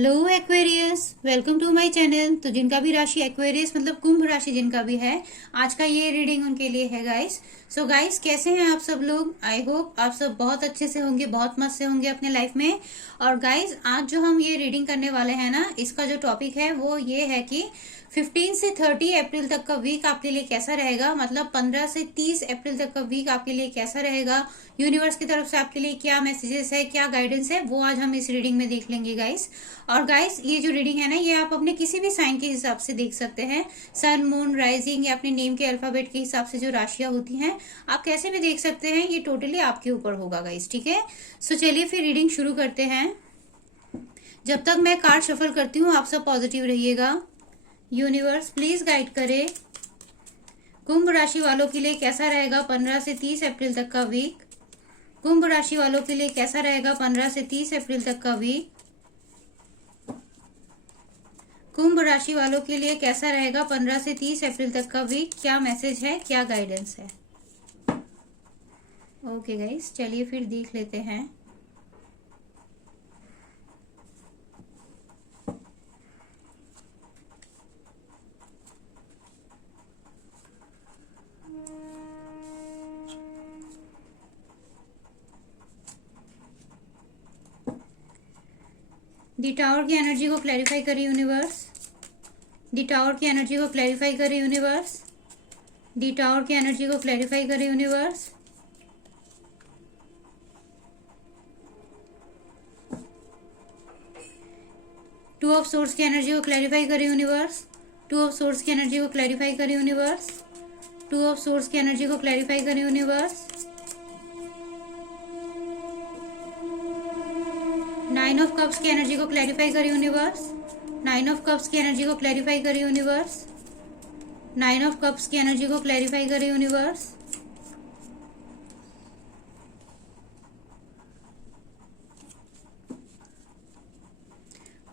Hello Aquarius, welcome to my channel. तो जिनका भी राशि एक्वेरियस मतलब कुंभ राशि जिनका भी है, आज का ये रीडिंग उनके लिए है गाइस। सो गाइस, कैसे हैं आप सब लोग? आई होप आप सब बहुत अच्छे से होंगे, बहुत मस्त से होंगे अपने लाइफ में। और गाइस, आज जो हम ये रीडिंग करने वाले हैं ना, इसका जो टॉपिक है वो ये है कि 15 से 30 अप्रैल तक का वीक आपके लिए कैसा रहेगा। मतलब 15 से 30 अप्रैल तक का वीक आपके लिए कैसा रहेगा, यूनिवर्स की तरफ से आपके लिए क्या मैसेजेस है, क्या गाइडेंस है, वो आज हम इस रीडिंग में देख लेंगे गाइस। और गाइस, ये जो रीडिंग है ना, ये आप अपने किसी भी साइन के हिसाब से देख सकते हैं। सन, मून, राइजिंग या अपने नेम के अल्फाबेट के हिसाब से जो राशियां होती हैं, आप कैसे भी देख सकते हैं। ये टोटली आपके ऊपर होगा गाइस, ठीक है। सो चलिए फिर रीडिंग शुरू करते हैं। जब तक मैं कार्ड शफल करती हूँ, आप सब पॉजिटिव रहिएगा। यूनिवर्स प्लीज गाइड करे कुंभ राशि वालों के लिए कैसा रहेगा 15 से 30 अप्रैल तक का वीक। कुंभ राशि वालों के लिए कैसा रहेगा 15 से 30 अप्रैल तक का वीक। कुंभ राशि वालों के लिए कैसा रहेगा 15 से 30 अप्रैल तक का वीक। क्या मैसेज है, क्या गाइडेंस है। ओके गाइस, चलिए फिर देख लेते हैं। दी टावर की एनर्जी को क्लैरिफाई करे यूनिवर्स। दी टावर की एनर्जी को क्लैरिफाई करे यूनिवर्स। दी टावर की एनर्जी को क्लैरिफाई करे यूनिवर्स। टू ऑफ सोर्स की एनर्जी को क्लैरिफाई करे यूनिवर्स। टू ऑफ सोर्स की एनर्जी को क्लैरिफाई करे यूनिवर्स। टू ऑफ सोर्स की एनर्जी को क्लैरिफाई करे यूनिवर्स। 9 ऑफ कप्स की एनर्जी को क्लैरिफाई करे यूनिवर्स। 9 ऑफ कप्स की एनर्जी को क्लैरिफाई करे यूनिवर्स। 9 ऑफ कप्स की एनर्जी को क्लैरिफाई करे universe.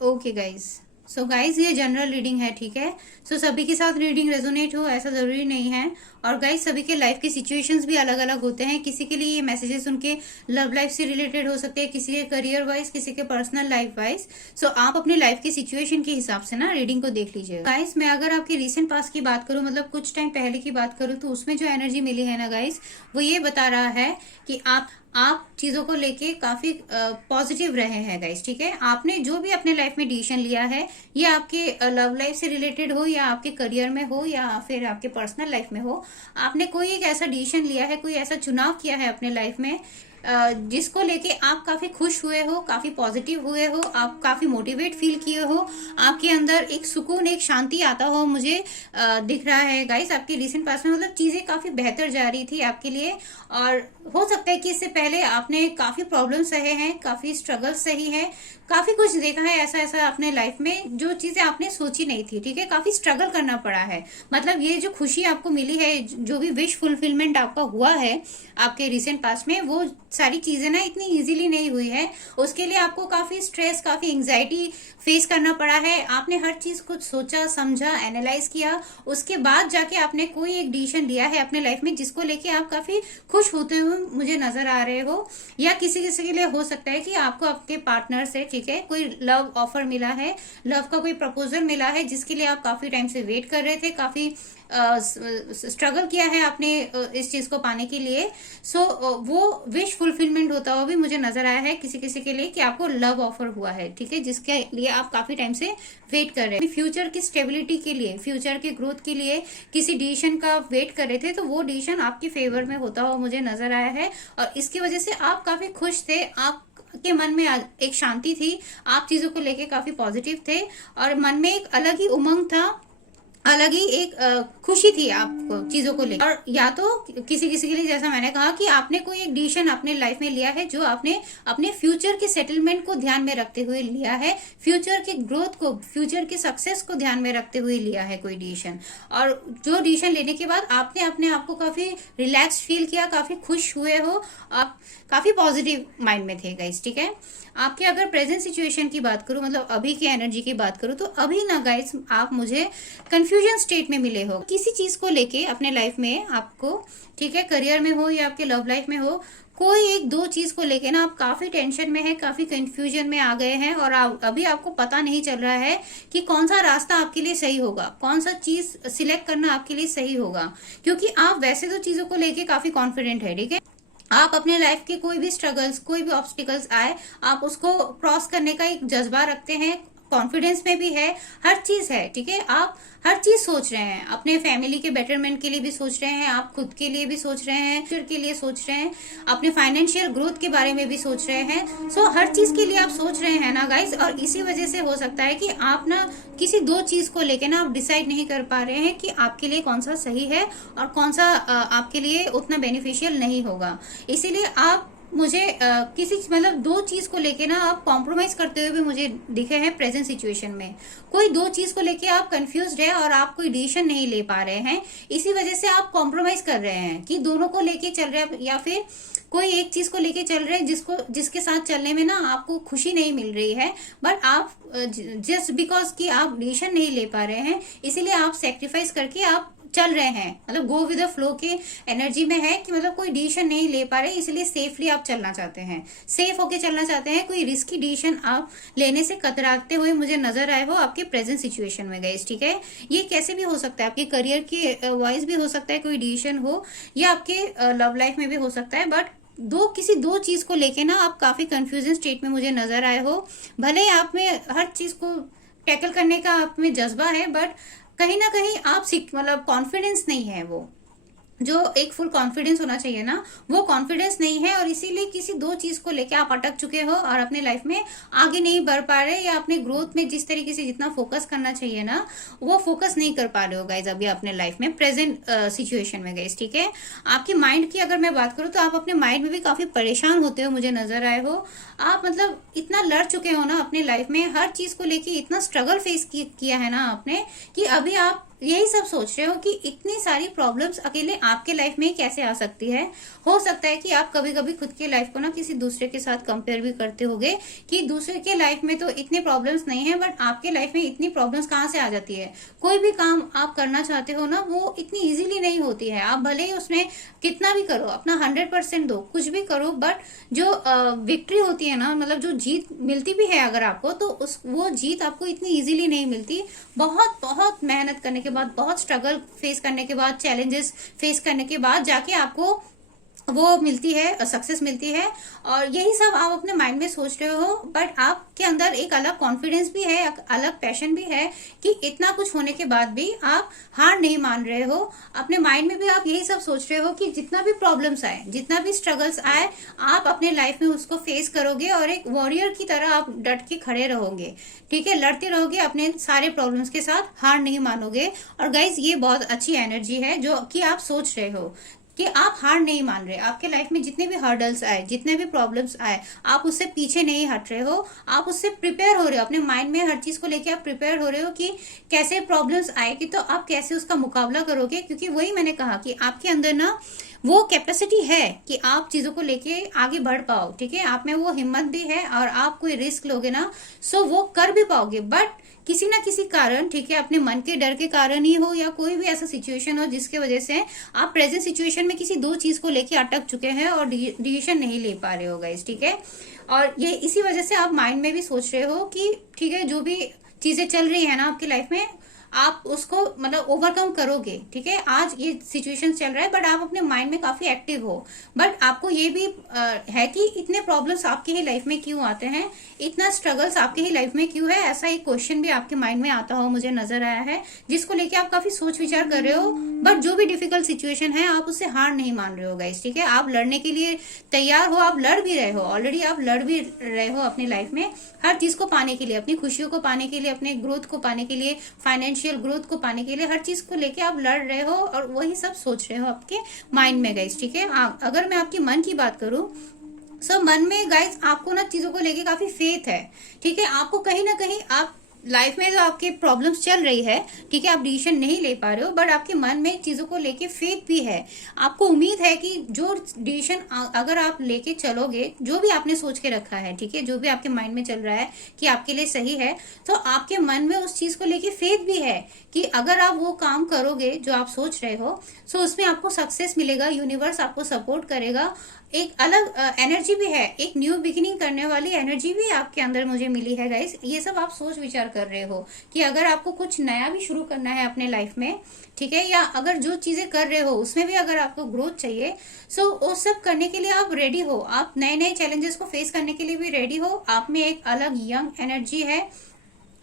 Okay guys, so guys ये जनरल रीडिंग है, ठीक है। सो सभी के साथ रीडिंग रेजोनेट हो ऐसा जरूरी नहीं है। और गाइज, सभी के लाइफ के सिचुएशंस भी अलग अलग होते हैं। किसी के लिए ये मैसेजेस उनके लव लाइफ से रिलेटेड हो सकते हैं, किसी के करियर वाइज, किसी के पर्सनल लाइफ वाइज। सो आप अपने लाइफ के सिचुएशन के हिसाब से ना रीडिंग को देख लीजिए गाइज। मैं अगर आपके रिसेंट पास्ट की बात करूं, मतलब कुछ टाइम पहले की बात करूं, तो उसमें जो एनर्जी मिली है ना गाइज, वो ये बता रहा है कि आप चीजों को लेके काफी पॉजिटिव रहे हैं गाइस, ठीक है। आपने जो भी अपने लाइफ में डिसीजन लिया है, ये आपके लव लाइफ से रिलेटेड हो या आपके करियर में हो या फिर आपके पर्सनल लाइफ में हो, आपने कोई एक ऐसा डिसीजन लिया है, कोई ऐसा चुनाव किया है अपने लाइफ में जिसको लेके आप काफी खुश हुए हो, काफी पॉजिटिव हुए हो, आप काफी मोटिवेट फील किए हो। आपके अंदर एक सुकून, एक शांति आता हो मुझे दिख रहा है गाइस। आपके रिसेंट पास्ट में मतलब चीजें काफी बेहतर जा रही थी आपके लिए। और हो सकता है कि इससे पहले आपने काफी प्रॉब्लम सहे हैं, काफी स्ट्रगल सही है, काफी कुछ देखा है ऐसा ऐसा अपने लाइफ में जो चीजें आपने सोची नहीं थी, ठीक है। काफी स्ट्रगल करना पड़ा है। मतलब ये जो खुशी आपको मिली है, जो भी विश फुलफिलमेंट आपका हुआ है आपके रिसेंट पास्ट में, वो सारी चीजें ना इतनी इजीली नहीं हुई है। उसके लिए आपको काफी स्ट्रेस, काफी एंजाइटी फेस करना पड़ा है। आपने हर चीज को सोचा, समझा, एनालाइज किया, उसके बाद जाके आपने कोई एक डिसीजन लिया है अपने लाइफ में जिसको लेके आप काफी खुश होते हुए मुझे नजर आ रहे हो। या किसी किसी के लिए हो सकता है कि आपको आपके पार्टनर से, ठीक है, कोई लव ऑफर मिला है, लव का कोई प्रपोजल मिला है जिसके लिए आप काफी टाइम से वेट कर रहे थे, काफी स्ट्रगल किया है आपने इस चीज को पाने के लिए। सो वो विश फुलफिलमेंट होता हुआ भी मुझे नजर आया है किसी किसी के लिए कि आपको लव ऑफर हुआ है, ठीक है, जिसके लिए आप काफी टाइम से वेट कर रहे हैं। फ्यूचर की स्टेबिलिटी के लिए, फ्यूचर के ग्रोथ के लिए किसी डिसीजन का वेट कर रहे थे, तो वो डिसीजन आपके फेवर में होता हुआ मुझे नजर आया है। और इसकी वजह से आप काफी खुश थे, आप के मन में एक शांति थी, आप चीजों को लेके काफी पॉजिटिव थे और मन में एक अलग ही उमंग था, अलग ही एक खुशी थी आपको चीजों को लेकर। और या तो किसी किसी के लिए, जैसा मैंने कहा, कि आपने कोई एक डिसीजन अपने लाइफ में लिया है जो आपने अपने फ्यूचर के सेटलमेंट को ध्यान में रखते हुए लिया है, फ्यूचर के ग्रोथ को, फ्यूचर के सक्सेस को ध्यान में रखते हुए लिया है कोई डिसीजन। और जो डिसीजन लेने के बाद आपने अपने आप को काफी रिलैक्स फील किया, काफी खुश हुए हो, आप काफी पॉजिटिव माइंड में थे गाइस, ठीक है। आपके अगर प्रेजेंट सिचुएशन की बात करूं, मतलब अभी की एनर्जी की बात करूं, तो अभी ना गाइस आप मुझे कंफ्यूजन स्टेट में मिले हो किसी चीज को लेके अपने लाइफ में आपको, ठीक है, करियर में हो या आपके लव लाइफ में हो, कोई एक दो चीज को लेके ना आप काफी टेंशन में है, काफी कंफ्यूजन में आ गए हैं, और अभी आपको पता नहीं चल रहा है कि कौन सा रास्ता आपके लिए सही होगा, कौन सा चीज सिलेक्ट करना आपके लिए सही होगा। क्योंकि आप वैसे तो चीजों को लेके काफी कॉन्फिडेंट है, ठीक है। आप अपने लाइफ के कोई भी स्ट्रगल्स, कोई भी ऑब्स्टिकल्स आए, आप उसको क्रॉस करने का एक जज्बा रखते हैं, कॉन्फिडेंस में भी है, हर चीज है, ठीक है। आप हर चीज सोच रहे हैं, अपने फैमिली के बेटरमेंट के लिए भी सोच रहे हैं, आप खुद के लिए भी सोच रहे हैं, फ्यूचर के लिए सोच रहे हैं, अपने फाइनेंशियल ग्रोथ के बारे में भी सोच रहे हैं। सो हर चीज के लिए आप सोच रहे हैं ना गाइस, और इसी वजह से हो सकता है कि आप ना किसी दो चीज को लेके ना आप डिसाइड नहीं कर पा रहे हैं कि आपके लिए कौन सा सही है और कौन सा आपके लिए उतना बेनिफिशियल नहीं होगा। इसीलिए आप मुझे किसी मतलब दो चीज को लेके ना आप कॉम्प्रोमाइज करते हुए भी मुझे दिखे हैं प्रेजेंट सिचुएशन में। कोई दो चीज को लेके आप कंफ्यूज्ड है और आप कोई डिसीजन नहीं ले पा रहे हैं, इसी वजह से आप कॉम्प्रोमाइज कर रहे हैं कि दोनों को लेके चल रहे हैं, या फिर कोई एक चीज को लेके चल रहे हैं जिसके साथ चलने में ना आपको खुशी नहीं मिल रही है, बट आप जस्ट बिकॉज कि आप डिसीजन नहीं ले पा रहे हैं, इसीलिए आप सेक्रीफाइस करके आप चल रहे हैं, मतलब गो विद द फ्लो के एनर्जी में है कि मतलब कोई डिसीजन नहीं ले पा रहे, इसलिए सेफली आप चलना चाहते हैं, सेफ होके चलना चाहते हैं। कोई रिस्की डिसीजन आप लेने से कतराते हुए मुझे नजर आए हो आपके प्रेजेंट सिचुएशन में गाइस, ठीक है। ये कैसे भी हो सकता है, आपके करियर की वाइज भी हो सकता है कोई डिसीजन हो, या आपके लव लाइफ में भी हो सकता है, बट किसी दो चीज को लेके ना आप काफी कंफ्यूजन स्टेट में मुझे नजर आए हो। भले ही आप में हर चीज को टैकल करने का आप में जज्बा है, बट कहीं ना कहीं आप मतलब कॉन्फिडेंस नहीं है, वो जो एक फुल कॉन्फिडेंस होना चाहिए ना, वो कॉन्फिडेंस नहीं है, और इसीलिए किसी दो चीज को लेके आप अटक चुके हो और अपने लाइफ में आगे नहीं बढ़ पा रहे, या अपने ग्रोथ में जिस तरीके से जितना फोकस करना चाहिए ना वो फोकस नहीं कर पा रहे हो गाइज अभी अपने लाइफ में प्रेजेंट सिचुएशन में गाइज, ठीक है। आपकी माइंड की अगर मैं बात करूँ तो आप अपने माइंड में भी काफी परेशान होते हो मुझे नजर आए हो। आप मतलब इतना लड़ चुके हो ना अपने लाइफ में, हर चीज को लेके इतना स्ट्रगल फेस किया है ना आपने, कि अभी आप यही सब सोच रहे हो कि इतनी सारी प्रॉब्लम्स अकेले आपके लाइफ में कैसे आ सकती है। हो सकता है कि आप कभी कभी खुद की लाइफ को ना किसी दूसरे के साथ कंपेयर भी करते होगे कि दूसरे के लाइफ में तो इतने प्रॉब्लम्स नहीं है, बट आपके लाइफ में इतनी प्रॉब्लम्स कहाँ से आ जाती है। कोई भी काम आप करना चाहते हो ना, वो इतनी इजीली नहीं होती है। आप भले ही उसमें कितना भी करो, अपना 100% दो, कुछ भी करो, बट जो विक्ट्री होती है ना, मतलब जो जीत मिलती भी है अगर आपको, तो वो जीत आपको इतनी इजीली नहीं मिलती। बहुत बहुत मेहनत करने के बाद, बहुत स्ट्रगल फेस करने के बाद, चैलेंजेस फेस करने के बाद जाके आपको वो मिलती है, सक्सेस मिलती है। और यही सब आप अपने माइंड में सोच रहे हो, बट आपके अंदर एक अलग कॉन्फिडेंस भी है, अलग पैशन भी है कि इतना कुछ होने के बाद भी आप हार नहीं मान रहे हो। अपने माइंड में भी आप यही सब सोच रहे हो कि जितना भी प्रॉब्लम्स आए, जितना भी स्ट्रगल्स आए, आप अपने लाइफ में उसको फेस करोगे और एक वॉरियर की तरह आप डट के खड़े रहोगे, ठीक है। लड़ते रहोगे अपने सारे प्रॉब्लम्स के साथ, हार नहीं मानोगे। और गाइज ये बहुत अच्छी एनर्जी है जो कि आप सोच रहे हो कि आप हार नहीं मान रहे। आपके लाइफ में जितने भी हर्डल्स आए, जितने भी प्रॉब्लम्स आए, आप उससे पीछे नहीं हट रहे हो, आप उससे प्रिपेयर हो रहे हो। अपने माइंड में हर चीज को लेके आप प्रिपेयर हो रहे हो कि कैसे प्रॉब्लम्स आएगी तो आप कैसे उसका मुकाबला करोगे। क्योंकि वही मैंने कहा कि आपके अंदर ना वो कैपेसिटी है कि आप चीजों को लेके आगे बढ़ पाओ, ठीक है। आप में वो हिम्मत भी है, और आप कोई रिस्क लोगे ना, सो वो कर भी पाओगे। बट किसी ना किसी कारण, ठीक है, अपने मन के डर के कारण ही हो, या कोई भी ऐसा सिचुएशन हो जिसके वजह से आप प्रेजेंट सिचुएशन में किसी दो चीज को लेके अटक चुके हैं और डिसीजन नहीं ले पा रहे हो गाइस, ठीक है। और ये इसी वजह से आप माइंड में भी सोच रहे हो कि ठीक है, जो भी चीजें चल रही है ना आपकी लाइफ में, आप उसको मतलब ओवरकम करोगे, ठीक है। आज ये सिचुएशन चल रहा है, बट आप अपने माइंड में काफी एक्टिव हो। बट आपको ये भी है कि इतने प्रॉब्लम्स आपके ही लाइफ में क्यों आते हैं, इतना स्ट्रगल्स आपके ही लाइफ में क्यों है, ऐसा एक क्वेश्चन भी आपके माइंड में आता हो मुझे नजर आया है, जिसको लेके आप काफी सोच विचार कर रहे हो। बट जो भी डिफिकल्ट सिचुएशन है, आप उससे हार नहीं मान रहे हो गाइस, ठीक है। आप लड़ने के लिए तैयार हो, आप लड़ भी रहे हो, ऑलरेडी आप लड़ भी रहे हो अपनी लाइफ में, हर चीज को पाने के लिए, अपनी खुशियों को पाने के लिए, अपने ग्रोथ को पाने के लिए, फाइनेंशियल ग्रोथ को पाने के लिए, हर चीज को लेके आप लड़ रहे हो, और वही सब सोच रहे हो आपके माइंड में गाइस, ठीक है। अगर मैं आपकी मन की बात करूं, मन में गाइस आपको ना चीजों को लेके काफी फेथ है, ठीक है। आपको कहीं ना कहीं आप लाइफ में जो आपके प्रॉब्लम्स चल रही है, ठीक है, आप डिसीजन नहीं ले पा रहे हो, बट आपके मन में चीजों को लेके फेथ भी है। आपको उम्मीद है कि जो डिसीजन अगर आप लेके चलोगे, जो भी आपने सोच के रखा है, ठीक है, जो भी आपके माइंड में चल रहा है कि आपके लिए सही है, तो आपके मन में उस चीज को लेके फेथ भी है कि अगर आप वो काम करोगे जो आप सोच रहे हो, सो उसमें आपको सक्सेस मिलेगा, यूनिवर्स आपको सपोर्ट करेगा। एक अलग एनर्जी भी है, एक न्यू बिगिनिंग करने वाली एनर्जी भी आपके अंदर मुझे मिली है गाइस। ये सब आप सोच विचार कर रहे हो कि अगर आपको कुछ नया भी शुरू करना है अपने लाइफ में, ठीक है, या अगर जो चीजें कर रहे हो उसमें भी अगर आपको ग्रोथ चाहिए, सो वो सब करने के लिए आप रेडी हो, आप नए नए चैलेंजेस को फेस करने के लिए भी रेडी हो। आप में एक अलग यंग एनर्जी है,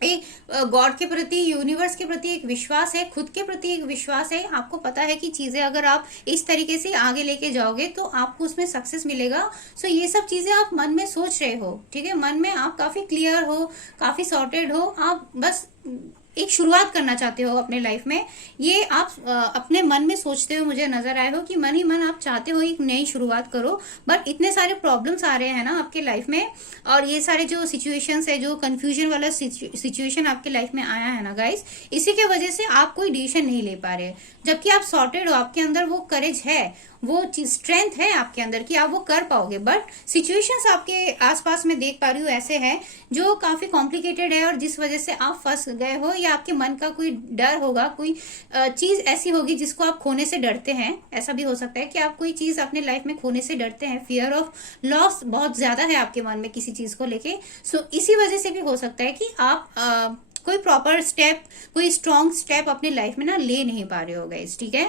एक गॉड के प्रति, यूनिवर्स के प्रति एक विश्वास है, खुद के प्रति एक विश्वास है। आपको पता है कि चीजें अगर आप इस तरीके से आगे लेके जाओगे तो आपको उसमें सक्सेस मिलेगा। सो ये सब चीजें आप मन में सोच रहे हो, ठीक है, मन में आप काफी क्लियर हो, काफी सॉर्टेड हो, आप बस एक शुरुआत करना चाहते हो अपने लाइफ में। ये आप अपने मन में सोचते हुए मुझे नजर आए हो कि मन ही मन आप चाहते हो एक नई शुरुआत करो, बट इतने सारे प्रॉब्लम्स आ रहे हैं ना आपके लाइफ में, और ये सारे जो सिचुएशंस है, जो कंफ्यूजन वाला सिचुएशन आपके लाइफ में आया है ना गाइस, इसी के वजह से आप कोई डिसीजन नहीं ले पा रहे, जबकि आप सॉर्टेड हो, आपके अंदर वो करेज है, वो स्ट्रेंथ है आपके अंदर कि आप वो कर पाओगे, बट सिचुएशंस आपके आसपास में देख पा रही हूँ ऐसे हैं जो काफी कॉम्प्लिकेटेड है, और जिस वजह से आप फंस गए हो, या आपके मन का कोई डर होगा, कोई चीज ऐसी होगी जिसको आप खोने से डरते हैं। ऐसा भी हो सकता है कि आप कोई चीज अपने लाइफ में खोने से डरते हैं, फियर ऑफ लॉस बहुत ज्यादा है आपके मन में किसी चीज को लेके। सो इसी वजह से भी हो सकता है कि आप कोई प्रॉपर स्टेप, कोई स्ट्रॉन्ग स्टेप अपने लाइफ में ना ले नहीं पा रहे हो गाइस, ठीक है।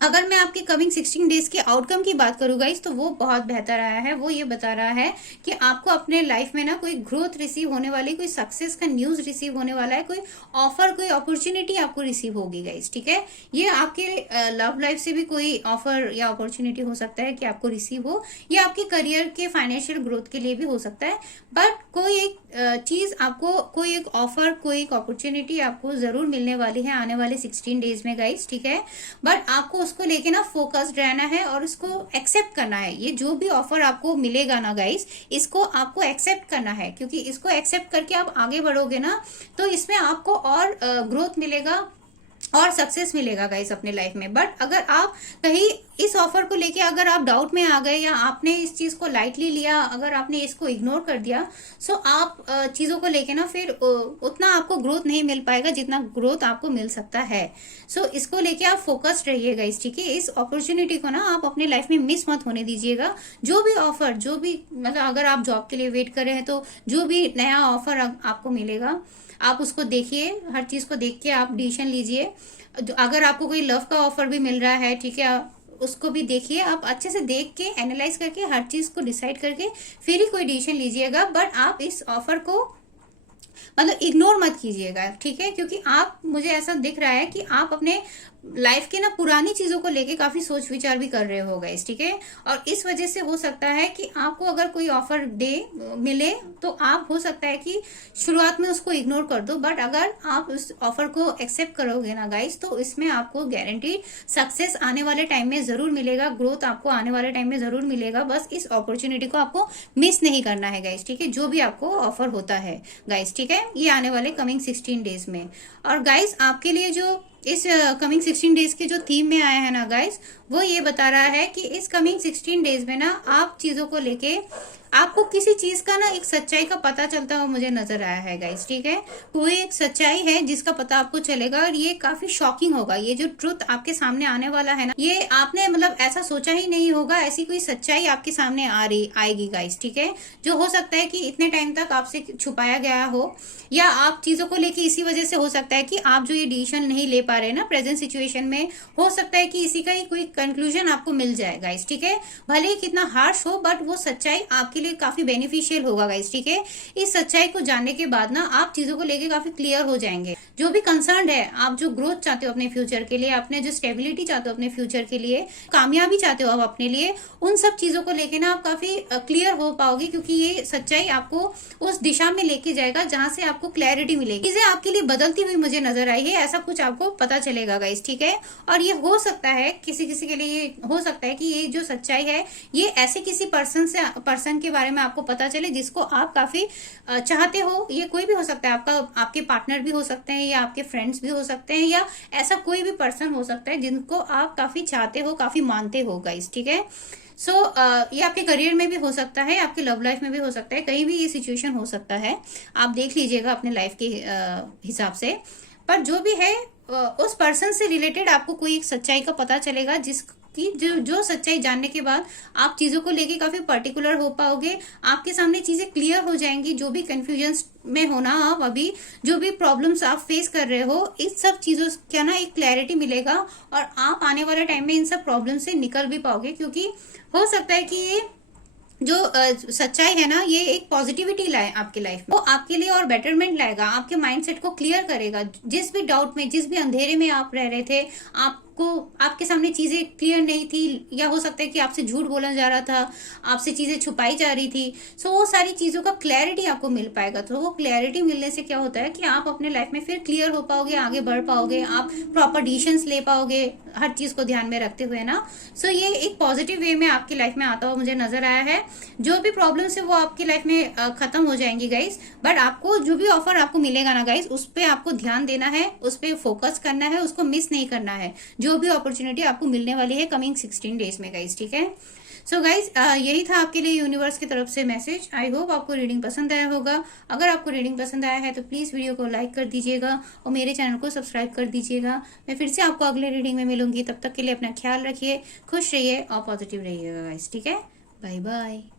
अगर मैं आपकी कमिंग 16 डेज के आउटकम की बात करूँ गाइस, तो वो बहुत बेहतर आया है। वो ये बता रहा है कि आपको अपने लाइफ में ना कोई ग्रोथ रिसीव होने वाली, कोई सक्सेस का न्यूज रिसीव होने वाला है, कोई ऑफर, कोई अपॉर्चुनिटी आपको रिसीव होगी गाइस, ठीक है। ये आपके लव लाइफ से भी कोई ऑफर या अपॉर्चुनिटी हो सकता है कि आपको रिसीव हो, या आपके करियर के फाइनेंशियल ग्रोथ के लिए भी हो सकता है, बट कोई एक चीज आपको, कोई एक ऑफर, कोई एक अपॉर्चुनिटी आपको जरूर मिलने वाली है आने वाले 16 डेज में गाइस, ठीक है। बट आपको उसको लेके ना फोकस्ड रहना है और इसको एक्सेप्ट करना है। ये जो भी ऑफर आपको मिलेगा ना गाइस, इसको आपको एक्सेप्ट करना है, क्योंकि इसको एक्सेप्ट करके आप आगे बढ़ोगे ना, तो इसमें आपको और ग्रोथ मिलेगा और सक्सेस मिलेगा गाइस अपने लाइफ में। बट अगर आप कहीं इस ऑफर को लेके अगर आप डाउट में आ गए, या आपने इस चीज को लाइटली लिया, अगर आपने इसको इग्नोर कर दिया, सो आप चीजों को लेके ना फिर उतना आपको ग्रोथ नहीं मिल पाएगा जितना ग्रोथ आपको मिल सकता है। सो इसको लेके आप फोकस्ड रहिएगा इस, ठीक है। इस अपॉर्चुनिटी को ना आप अपने लाइफ में मिस मत होने दीजिएगा। जो भी ऑफर, जो भी मतलब अगर आप जॉब के लिए वेट कर रहे हैं, तो जो भी नया ऑफर आपको मिलेगा, आप उसको देखिए, हर चीज को देख के आप डिसीजन लीजिए। अगर आपको कोई लव का ऑफर भी मिल रहा है, ठीक है, उसको भी देखिए, आप अच्छे से देख के एनालाइज करके हर चीज को डिसाइड करके फिर ही कोई डिसीजन लीजिएगा। बट आप इस ऑफर को मतलब इग्नोर मत कीजिएगा, ठीक है, क्योंकि आप, मुझे ऐसा दिख रहा है कि आप अपने लाइफ के ना पुरानी चीजों को लेके काफी सोच विचार भी कर रहे हो गाइस, ठीक है। और इस वजह से हो सकता है कि आपको अगर कोई ऑफर मिले, तो आप हो सकता है कि शुरुआत में उसको इग्नोर कर दो, बट अगर आप उस ऑफर को एक्सेप्ट करोगे ना गाइस, तो इसमें आपको गारंटी सक्सेस आने वाले टाइम में जरूर मिलेगा, ग्रोथ आपको आने वाले टाइम में जरूर मिलेगा। बस इस अपॉर्चुनिटी को आपको मिस नहीं करना है गाइस, ठीक है, जो भी आपको ऑफर होता है गाइस, ठीक है, ये आने वाले कमिंग 16 डेज में। और गाइस आपके लिए जो इस कमिंग 16 डेज के जो थीम में आया है ना गाइस, वो ये बता रहा है कि इस कमिंग 16 डेज में ना आप चीजों को लेके, आपको किसी चीज का ना एक सच्चाई का पता चलता हुआ मुझे नजर आया है गाइस, ठीक है। कोई एक सच्चाई है जिसका पता आपको चलेगा, और ये काफी शॉकिंग होगा। ये जो ट्रुथ आपके सामने आने वाला है ना, ये आपने मतलब ऐसा सोचा ही नहीं होगा, ऐसी कोई सच्चाई आपके सामने आएगी गाइस, ठीक है, जो हो सकता है कि इतने टाइम तक आपसे छुपाया गया हो, या आप चीजों को लेके इसी वजह से हो सकता है कि आप जो ये डिसीजन नहीं ले पा रहे ना प्रेजेंट सिचुएशन में, हो सकता है कि इसी का ही कोई कंक्लूजन आपको मिल जाए गाइस, ठीक है। भले ही कितना हार्श हो, बट वो सच्चाई आपके लिए काफी बेनिफिशियल होगा गाइस, ठीक है। इस सच्चाई को जानने के बाद ना आप चीजों को लेके काफी क्लियर हो जाएंगे। जो भी कंसर्न है, आप जो ग्रोथ चाहते हो अपने फ्यूचर के लिए, अपने जो स्टेबिलिटी चाहते हो अपने फ्यूचर के लिए, कामयाबी चाहते हो आप अपने लिए, उन सब चीजों को लेके ना आप काफी क्लियर हो पाओगे, क्योंकि ये सच्चाई आपको उस दिशा में लेके जाएगा जहां से आपको क्लैरिटी मिलेगी। चीजें आपके लिए बदलती हुई मुझे नजर आई है, ऐसा कुछ आपको पता चलेगा गाइस, ठीक है। और ये हो सकता है किसी किसी के लिए, ये हो सकता है कि ये जो सच्चाई है, ये ऐसे किसी पर्सन के बारे में आपको पता चले जिसको आप काफी चाहते हो। ये कोई भी हो सकता है, आपके पार्टनर भी हो सकते हैं या आपके फ्रेंड्स भी हो सकते हैं या ऐसा कोई भी पर्सन हो सकता है जिनको आप काफी चाहते हो, काफी मानते हो गाइस, ठीक है। सो ये आपके करियर में भी हो सकता है, आपकी लव लाइफ में भी हो सकता है, कहीं भी ये सिचुएशन हो सकता है। आप देख लीजिएगा अपने लाइफ के हिसाब से। पर जो भी है उस पर्सन से रिलेटेड आपको कोई एक सच्चाई का पता चलेगा जिसकी जो सच्चाई जानने के बाद आप चीजों को लेके काफी पर्टिकुलर हो पाओगे। आपके सामने चीजें क्लियर हो जाएंगी। जो भी कंफ्यूजन में हो ना आप अभी, जो भी प्रॉब्लम्स आप फेस कर रहे हो, इस सब चीजों क्या ना एक क्लैरिटी मिलेगा और आप आने वाले टाइम में इन सब प्रॉब्लम से निकल भी पाओगे। क्योंकि हो सकता है कि ये जो सच्चाई है ना, ये एक पॉजिटिविटी लाए आपकी लाइफ में, वो आपके लिए और बेटरमेंट लाएगा, आपके माइंडसेट को क्लियर करेगा। जिस भी डाउट में, जिस भी अंधेरे में आप रह रहे थे, आपके सामने चीजें क्लियर नहीं थी, या हो सकता है कि आपसे झूठ बोला जा रहा था, आपसे चीजें छुपाई जा रही थी, सो वो सारी चीजों का क्लैरिटी आपको मिल पाएगा। तो वो क्लैरिटी मिलने से क्या होता है कि आप अपने लाइफ में फिर क्लियर हो पाओगे, आगे बढ़ पाओगे, आप प्रॉपर डिसीजंस ले पाओगे, हर चीज को ध्यान में रखते हुए ना। सो ये एक पॉजिटिव वे में आपकी लाइफ में आता हुआ मुझे नजर आया है। जो भी प्रॉब्लम्स है वो आपकी लाइफ में खत्म हो जाएंगी गाइस। बट आपको जो भी ऑफर आपको मिलेगा ना गाइस, उस पर आपको ध्यान देना है, उस पर फोकस करना है, उसको मिस नहीं करना है। जो भी अपॉर्चुनिटी आपको मिलने वाली है कमिंग 16 डेज में गाइस, ठीक है। सो गाइस यही था आपके लिए यूनिवर्स की तरफ से मैसेज। आई होप आपको रीडिंग पसंद आया होगा। अगर आपको रीडिंग पसंद आया है तो प्लीज वीडियो को लाइक कर दीजिएगा और मेरे चैनल को सब्सक्राइब कर दीजिएगा। मैं फिर से आपको अगले रीडिंग में मिलूंगी। तब तक के लिए अपना ख्याल रखिए, खुश रहिए और पॉजिटिव रहिएगा गाइस, ठीक है। Bye bye.